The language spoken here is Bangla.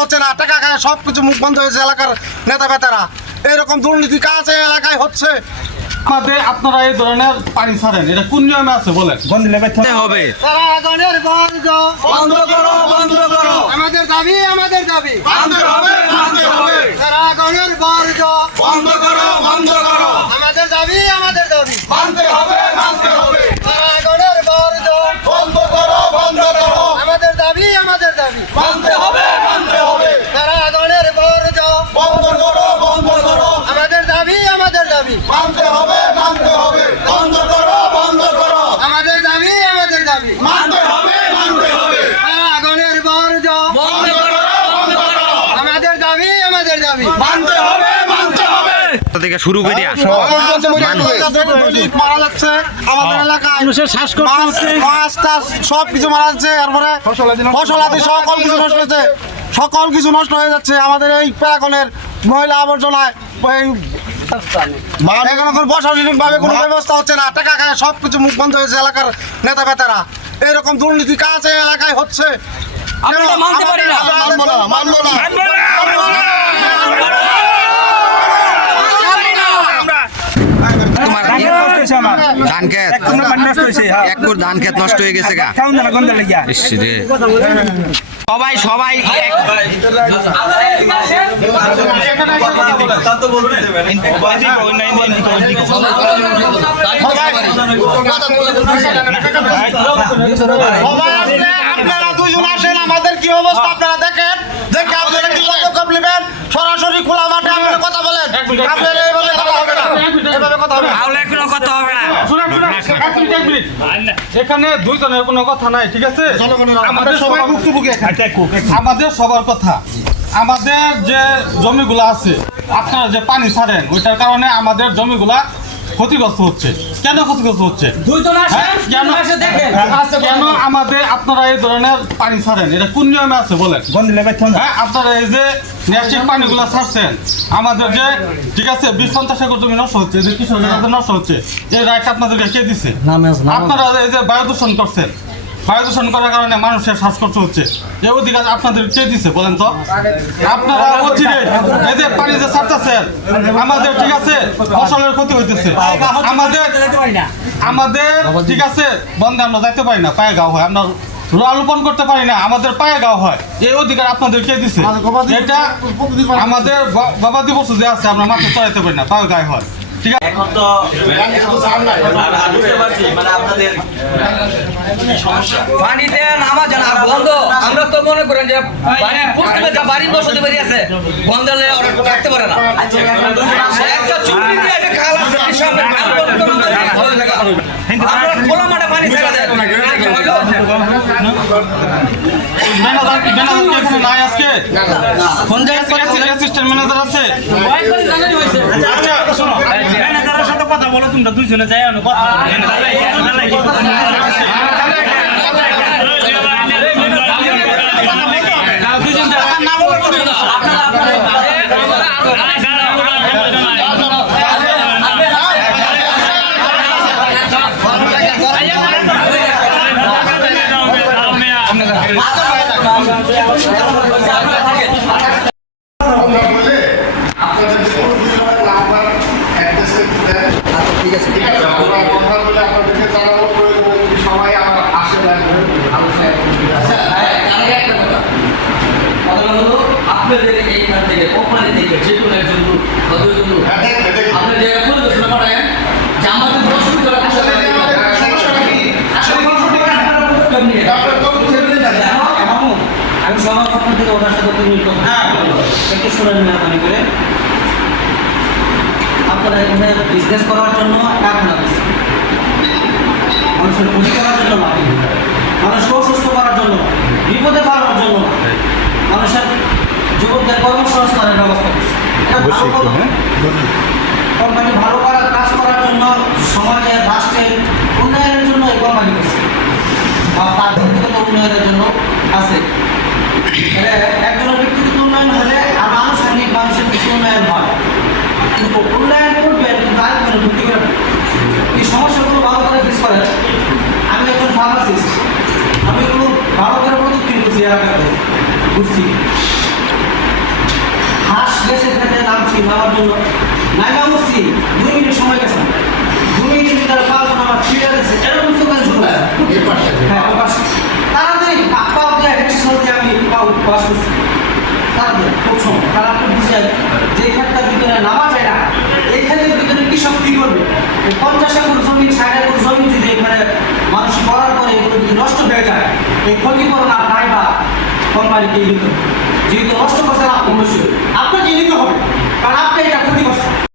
হচ্ছে না, টাকা খায় সবকিছু মুখ বন্ধ হয়েছে। এলাকার নেতা বেতারা এরকম দুর্নীতি কাজ এই এলাকায় হচ্ছে। আমাদের আপনারা এই ধরনের পানি ছাড়েন, এটা কোন নিয়মে আছে বলেন? হবে আমাদের দাবি আমাদের দাবি আমাদের দাবি আমাদের দাবি আমাদের দাবি আমাদের দাবি কারাগারের বর্জ্য আমাদের দাবি আমাদের দাবি আমাদের দাবি আমাদের দাবি কারাগারের বর্জ্য আমাদের দাবি আমাদের দাবি থেকে শুরু করে মারা যাচ্ছে আমাদের এলাকায়, সবকিছু মারা যাচ্ছে। তারপরে ফসলাদি সকল কিছু নষ্ট হয়ে যাচ্ছে আমাদের এই প্যারাগনের মহিলা আবর্জনায়। প্রশাসনিক ভাবে কোনো ব্যবস্থা হচ্ছে না, টাকা খায় সবকিছু মুখ বন্ধ হয়েছে। এলাকার নেতা বেতারা এরকম দুর্নীতি কাজ এই এলাকায় হচ্ছে। ধান ক্ষেত নষ্ট হয়ে গেছে গা। সবাই সবাই আপনারা দুজন আসেন, আমাদের কি অবস্থা আপনারা দেখেন, দেখে আপনারা কি পদক্ষেপ নেবেন। সরাসরি খোলা মাঠে আপনারা কথা বলেন, আপনারা এইভাবে কথা হবে না, এইভাবে কথা হবে না। এখানে দুইজনের কোনো কথা নাই, ঠিক আছে? আমাদের সবাই আমাদের সবার কথা, আমাদের যে জমিগুলা আছে আপনারা যে পানি ছাড়েন ওইটার কারণে আমাদের জমিগুলা ক্ষতিগ্রস্ত হচ্ছে। কেন ক্ষতিগ্রস্ত হচ্ছে? কেন আমাদের আপনারা এই ধরনের পানি ছাড়েন, এটা কোন নিয়মে আছে বলেন? আপনারা এই যে ন্যাসিক পানিগুলা ছাড়ছেন আমাদের যে, ঠিক আছে, 20-50 একর জমি নষ্ট হচ্ছে, যে কৃষকের নষ্ট হচ্ছে, এই রাইট আপনাদেরকে কে দিছে? আপনারা এই যে বায়ু দূষণ করছেন, বায়ু দূষণ করার কারণে মানুষের শ্বাসকষ্ট হচ্ছে, এই অধিকার আপনাদের কে দিছে বলেন তো? আপনারা অচিরে এই যে পানি যে ছাড়তেছেন আমাদের, ঠিক আছে, ফসলের ক্ষতি হইতেছে। আমাদের ঠিক আছে, বন্ধে আমরা যাইতে পারি না, পায়ে গাও হয়, আমরা রোপণ করতে পারি না, আমাদের পায়ে গাও হয়। এই অধিকার আপনাদের কে দিছে? এটা আমাদের গবাদি পশু যে আছে আমরা মাঠে চড়াইতে পারি না, পায়ে গায়ে হয়। এখন তো বুঝতে পারছি মানে আপনাদের পানিতে নামা জানা বন্ধ। আমরা তো মনে করেন যে বাড়ির বসতি বাড়ি আছে, বন্ধ হলে ওরা রাখতে পারে না। একটা চুক্তি দিয়ে একটা খাল আছে, আপনারা খোলা মাঠে পানি ছেড়ে দেন। কথা বলো তোমরা দুইজনে যাই আপনাদের এইখান থেকে কোম্পানি থেকে যে কোনো একজন আপনাদের পরিদর্শনে পাঠায় যে আমাদের আমি সবার পক্ষ থেকে ওনার সাথে একটু শুনেন মেহরবানি করে। আপনারা এখানে বিজনেস করার জন্য কারখানা দিচ্ছে, মানুষের ক্ষতি করার জন্য মাটি, মানুষকে অসুস্থ করার জন্য, বিপদে পাওয়ার জন্য, মানুষের যুবকদের কর্মসংস্থানের ব্যবস্থা করছে। কোম্পানি ভালো করার কাজ করার জন্য, সমাজের রাষ্ট্রের উন্নয়নের জন্য এই কোম্পানি করছে, বা তার ব্যক্তিগত উন্নয়নের জন্য আছে। একজনের ব্যক্তিগত উন্নয়ন হলে আর আনুষ্ঠানিক মানুষের কিছু উন্নয়ন হয়, কিন্তু উন্নয়ন করবেন কিন্তু আরেকজনের ক্ষতি করবেন। এই সমস্যাগুলো ভালো করে ফেস করেন। আমি একজন ফার্মাসিস্ট, আমি এগুলো ভালো করে প্রযুক্তি বুঝছি, বুঝছি গেছে খেতে নামছি নামার জন্য নাইমা উঠছি 2 মিনিট সময় গেছে 2 মিনিটের ভিতরে 5 জন আমার ছিঁড়ে গেছে এরকম চোখের ঝুল হ্যাঁ ওপাশ তাড়াতাড়ি পাও দিয়ে হেঁটে দিয়ে আমি পাস করছি তাড়াতাড়ি খুব সময় তারা আপনি বুঝে যে ক্ষেত্রের ভিতরে নামা যায় না এই ক্ষেত্রের ভিতরে কৃষক কী করবে 50 একর জমি 60 একর জমি যদি এখানে মানুষ করার পরে এগুলো যদি নষ্ট হয়ে যায় এই ক্ষতিপূরণ আর নাই বা কোম্পানিকে নিতে হবে যেহেতু নষ্ট করছে না অবশ্যই আপনাকে নিতে হবে কারণ আপনি এটা ক্ষতি করছেন